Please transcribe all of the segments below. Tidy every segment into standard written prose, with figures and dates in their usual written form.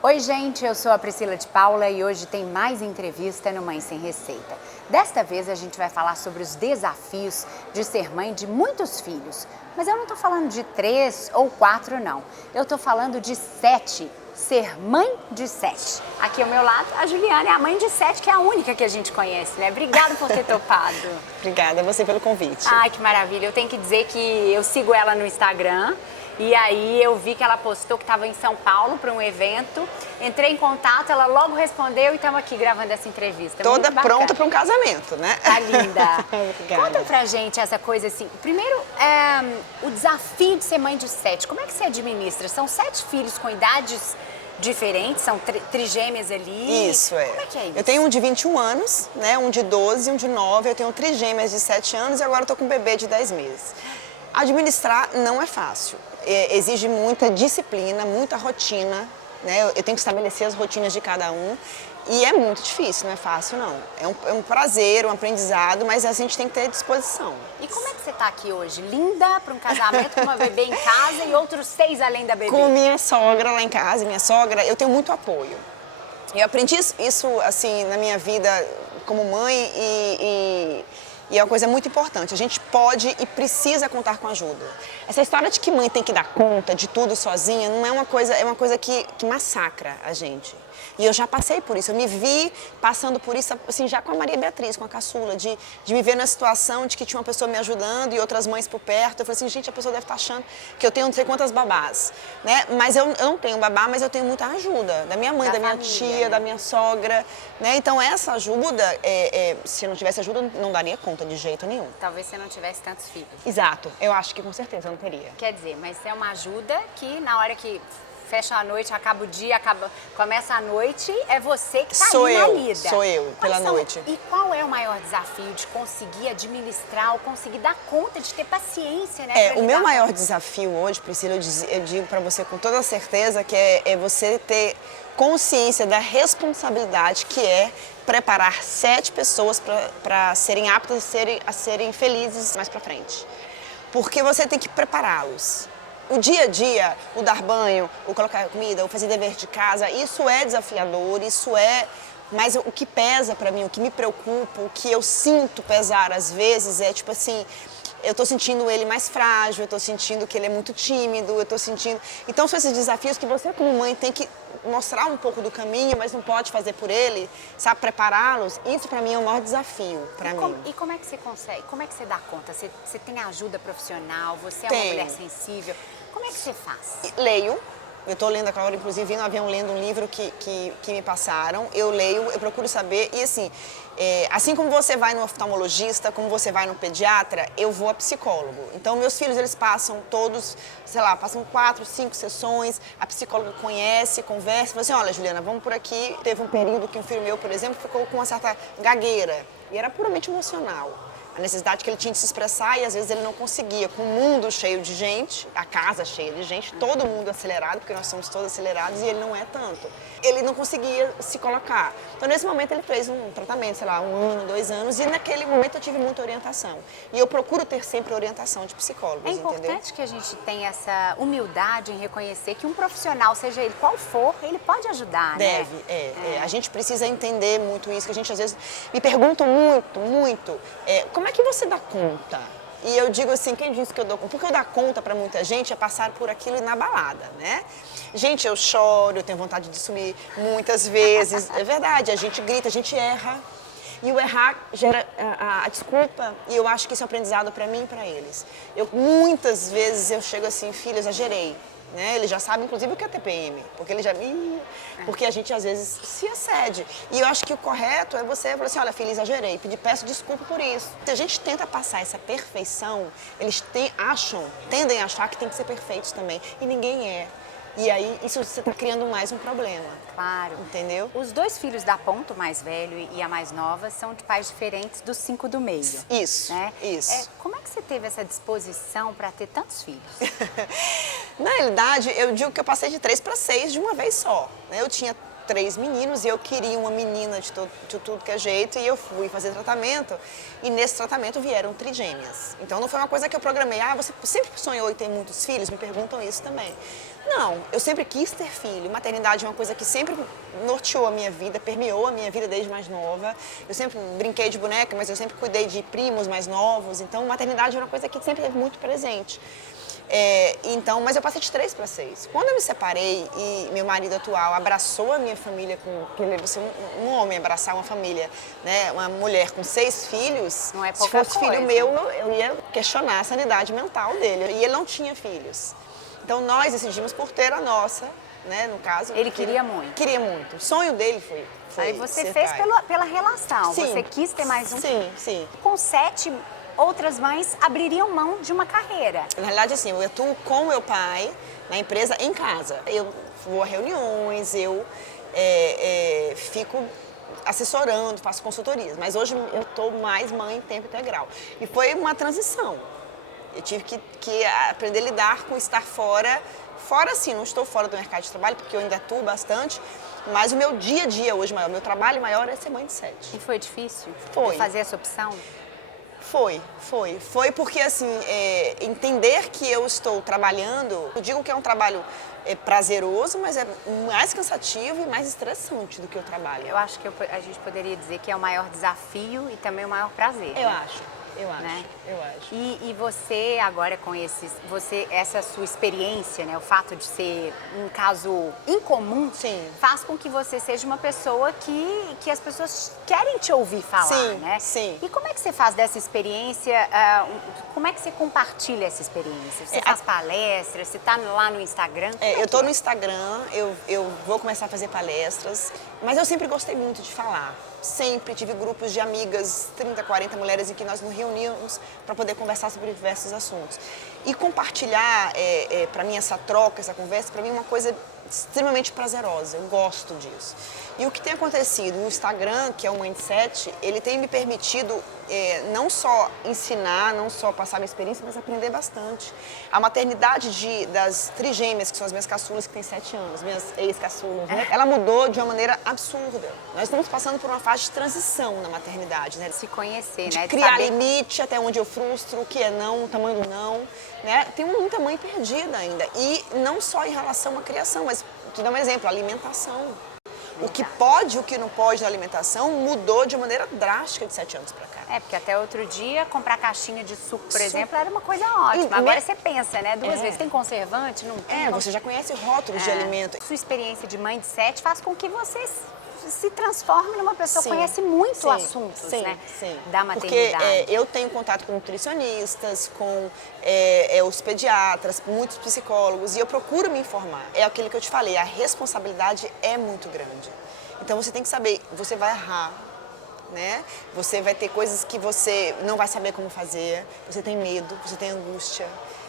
Oi, gente, eu sou a Priscila de Paula e hoje tem mais entrevista no Mãe Sem Receita. Desta vez a gente vai falar sobre os desafios de ser mãe de muitos filhos. Mas eu não estou falando de 3 ou 4, não. Eu estou falando de 7. Ser mãe de 7. Aqui ao meu lado, a Juliana é a mãe de 7, que é a única que a gente conhece, né? Obrigada por ter topado. Obrigada a você pelo convite. Ai, que maravilha. Eu tenho que dizer que eu sigo ela no Instagram. E aí eu vi que ela postou que estava em São Paulo para um evento. Entrei em contato, ela logo respondeu e estamos aqui gravando essa entrevista. Toda pronta para um casamento, né? Tá linda. Obrigada. Conta pra gente essa coisa assim. Primeiro, o desafio de ser mãe de 7. Como é que você administra? São 7 filhos com idades diferentes, são trigêmeas ali. Isso, é. Como é que é isso? Eu tenho um de 21 anos, né? Um de 12, um de 9. Eu tenho trigêmeas de 7 anos e agora eu tô com um bebê de 10 meses. Administrar não é fácil. Exige muita disciplina, muita rotina, né? Eu tenho que estabelecer as rotinas de cada um e é muito difícil, não é fácil não. É um prazer, um aprendizado, mas a gente tem que ter disposição. E como é que você tá aqui hoje? Linda para um casamento com uma bebê em casa e outros 6 além da bebê? Com minha sogra lá em casa, minha sogra, eu tenho muito apoio. Eu aprendi isso assim na minha vida como mãe e é uma coisa muito importante. A gente pode e precisa contar com ajuda. Essa história de que mãe tem que dar conta de tudo sozinha não é uma coisa, é uma coisa que massacra a gente. E eu já passei por isso, eu me vi passando por isso, assim, já com a Maria Beatriz, com a caçula, de me ver na situação de que tinha uma pessoa me ajudando e outras mães por perto. Eu falei assim, gente, a pessoa deve estar achando que eu tenho não sei quantas babás, né? Mas eu não tenho babá, mas eu tenho muita ajuda da minha mãe, da minha tia, né? da minha sogra, né? Então essa ajuda, se eu não tivesse ajuda, eu não daria conta de jeito nenhum. Talvez você não tivesse tantos filhos. Exato, eu acho que com certeza eu não teria. Quer dizer, mas é uma ajuda que na hora que fecha a noite, acaba o dia, começa a noite, é você que está ali na lida. Sou eu, pela noite. E qual é o maior desafio de conseguir administrar ou conseguir dar conta, de ter paciência, né? O meu maior desafio hoje, Priscila, eu digo para você com toda certeza que é você ter consciência da responsabilidade que é preparar 7 pessoas para serem aptas a serem felizes mais para frente. Porque você tem que prepará-los. O dia a dia, o dar banho, o colocar comida, o fazer dever de casa, isso é desafiador, mas o que pesa pra mim, o que me preocupa, o que eu sinto pesar às vezes é tipo assim, eu tô sentindo ele mais frágil, eu tô sentindo que ele é muito tímido, eu tô sentindo... Então são esses desafios que você como mãe tem que mostrar um pouco do caminho, mas não pode fazer por ele, sabe, prepará-los. Isso pra mim é o maior desafio pra mim. E como é que você consegue? Como é que você dá conta? Você tem ajuda profissional? Você é uma Tenho. mulher sensível? Como é que você faz? Leio. Eu estou lendo agora, inclusive, no avião lendo um livro que me passaram. Eu leio, eu procuro saber. E assim como você vai no oftalmologista, como você vai no pediatra, eu vou a psicólogo. Então, meus filhos, eles passam todos, sei lá, passam 4, 5 sessões. A psicóloga conhece, conversa. Fala assim, olha, Juliana, vamos por aqui. Teve um período que um filho meu, por exemplo, ficou com uma certa gagueira. E era puramente emocional. A necessidade que ele tinha de se expressar e às vezes ele não conseguia. Com o mundo cheio de gente, a casa cheia de gente, todo mundo acelerado, porque nós somos todos acelerados e ele não é tanto. Ele não conseguia se colocar. Então nesse momento ele fez um tratamento, sei lá, 1 ano, 2 anos, e naquele momento eu tive muita orientação. E eu procuro ter sempre orientação de psicólogos, É importante, entendeu? que a gente tenha essa humildade em reconhecer que um profissional, seja ele qual for, ele pode ajudar, né? Deve. A gente precisa entender muito isso, que a gente às vezes me perguntam muito, como é que você dá conta? E eu digo assim, quem disse que eu dou conta? Porque eu dar conta para muita gente é passar por aquilo na balada, né? Gente, eu choro, eu tenho vontade de sumir muitas vezes, é verdade, a gente grita, a gente erra. E o errar gera a desculpa, e eu acho que isso é um aprendizado para mim e para eles. Muitas vezes eu chego assim, filho, exagerei. Né? Ele já sabe, inclusive, o que é TPM, porque ele já porque a gente às vezes se excede. E eu acho que o correto é você falar assim, olha, filha, exagerei, peço desculpa por isso. Se a gente tenta passar essa perfeição, eles tendem a achar que tem que ser perfeitos também, e ninguém é. E aí, isso você está criando mais um problema. Claro. Entendeu? Os 2 filhos da ponta, o mais velho e a mais nova, são de pais diferentes dos 5 do meio. Isso, né? isso. Como é que você teve essa disposição para ter tantos filhos? Na realidade, eu digo que eu passei de 3 para 6 de uma vez só. Né? Eu tinha 3 meninos e eu queria uma menina de tudo que é jeito e eu fui fazer tratamento e nesse tratamento vieram trigêmeas. Então não foi uma coisa que eu programei, você sempre sonhou em ter muitos filhos? Me perguntam isso também. Não, eu sempre quis ter filho, maternidade é uma coisa que sempre norteou a minha vida, permeou a minha vida desde mais nova. Eu sempre brinquei de boneca, mas eu sempre cuidei de primos mais novos, então maternidade é uma coisa que sempre esteve muito presente. Então, mas eu passei de 3 para 6. Quando eu me separei e meu marido atual abraçou a minha família, você um homem abraçar uma família, né, uma mulher com 6 filhos, não é se pouca fosse coisa. filho meu, eu ia questionar a sanidade mental dele. E ele não tinha filhos. Então nós decidimos por ter a nossa, né, no caso. Ele queria muito. Queria muito. O sonho dele foi Aí você ser fez pai. pela relação, Sim. você quis ter mais um. Sim, sim. Com 7, outras mães abririam mão de uma carreira. Na realidade, assim, eu atuo com meu pai na empresa em casa. Eu vou a reuniões, eu fico assessorando, faço consultorias. Mas hoje eu estou mais mãe em tempo integral. E foi uma transição. Eu tive que aprender a lidar com estar fora. Fora, assim, não estou fora do mercado de trabalho, porque eu ainda atuo bastante. Mas o meu dia a dia hoje maior, meu trabalho maior é ser mãe de 7. E foi difícil? Foi. Fazer essa opção? Foi porque, assim, entender que eu estou trabalhando, eu digo que é um trabalho prazeroso, mas é mais cansativo e mais estressante do que o trabalho. Eu acho que a gente poderia dizer que é o maior desafio e também o maior prazer. Eu né? acho. E você agora com essa sua experiência, né, o fato de ser um caso incomum, Sim. faz com que você seja uma pessoa que as pessoas querem te ouvir falar, Sim, né? sim. E como é que você faz dessa experiência, como é que você compartilha essa experiência? Você faz palestras, você está lá no Instagram? Eu estou no Instagram, eu vou começar a fazer palestras, mas eu sempre gostei muito de falar. Sempre tive grupos de amigas, 30, 40 mulheres, em que nós nos reuníamos para poder conversar sobre diversos assuntos. E compartilhar, para mim, essa troca, essa conversa, para mim é uma coisa extremamente prazerosa, eu gosto disso. E o que tem acontecido no Instagram, que é o Mindset, ele tem me permitido não só ensinar, não só passar minha experiência, mas aprender bastante. A maternidade das trigêmeas, que são as minhas caçulas, que têm 7 anos, minhas ex-caçulas, né? Ela mudou de uma maneira absurda. Nós estamos passando por uma fase de transição na maternidade, né? Se conhecer, de né? criar saber... limite até onde eu frustro, o que é não, o tamanho do não, né? Tem muita mãe perdida ainda. E não só em relação à criação, mas, te dar um exemplo, a alimentação. O que pode e o que não pode na alimentação mudou de maneira drástica de 7 anos para cá. Porque até outro dia, comprar caixinha de suco, por exemplo, era uma coisa ótima. Agora você pensa, né? 2 vezes, tem conservante? Não tem? Você já conhece rótulos de alimento. Sua experiência de mãe de 7 faz com que você se transforme numa pessoa que conhece muito assuntos, né? Da maternidade. Porque eu tenho contato com nutricionistas, com os pediatras, muitos psicólogos, e eu procuro me informar. É aquilo que eu te falei, a responsabilidade é muito grande. Então você tem que saber, você vai errar, né? Você vai ter coisas que você não vai saber como fazer, você tem medo, você tem angústia,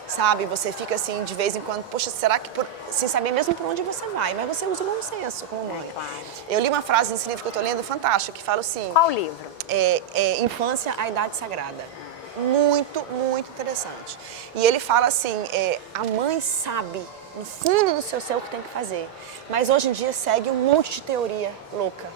sabe? Você fica assim, de vez em quando, poxa, será que... sem saber mesmo por onde você vai, mas você usa o bom senso como mãe. Claro. Eu li uma frase nesse livro que eu tô lendo, fantástico, que fala assim... Qual livro? Infância, a Idade Sagrada. Muito, muito interessante. E ele fala assim, a mãe sabe, no fundo do seu ser, o que tem que fazer. Mas hoje em dia segue um monte de teoria louca.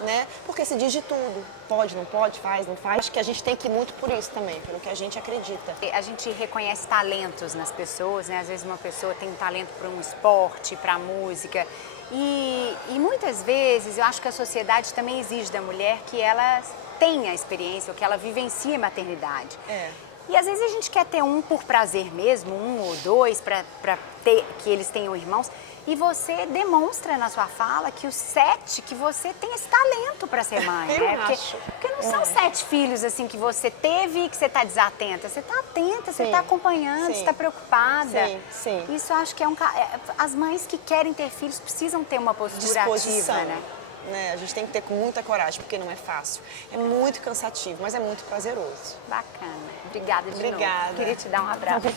Né? Porque se diz de tudo, pode, não pode, faz, não faz. Acho que a gente tem que ir muito por isso também, pelo que a gente acredita. A gente reconhece talentos nas pessoas, né? Às vezes uma pessoa tem um talento para um esporte, para música. E muitas vezes eu acho que a sociedade também exige da mulher que ela tenha experiência, ou que ela vivencie a maternidade. E às vezes a gente quer ter um por prazer mesmo, 1 ou 2, para que eles tenham irmãos. E você demonstra na sua fala que os 7, que você tem esse talento para ser mãe, né? Porque não são 7 filhos assim que você teve e que você está desatenta. Você está atenta, você está acompanhando, você está preocupada. Sim. Isso eu acho que as mães que querem ter filhos precisam ter uma postura ativa, né? A gente tem que ter com muita coragem, porque não é fácil. É muito cansativo, mas é muito prazeroso. Bacana. Obrigada de novo. Obrigada. Queria te dar um abraço.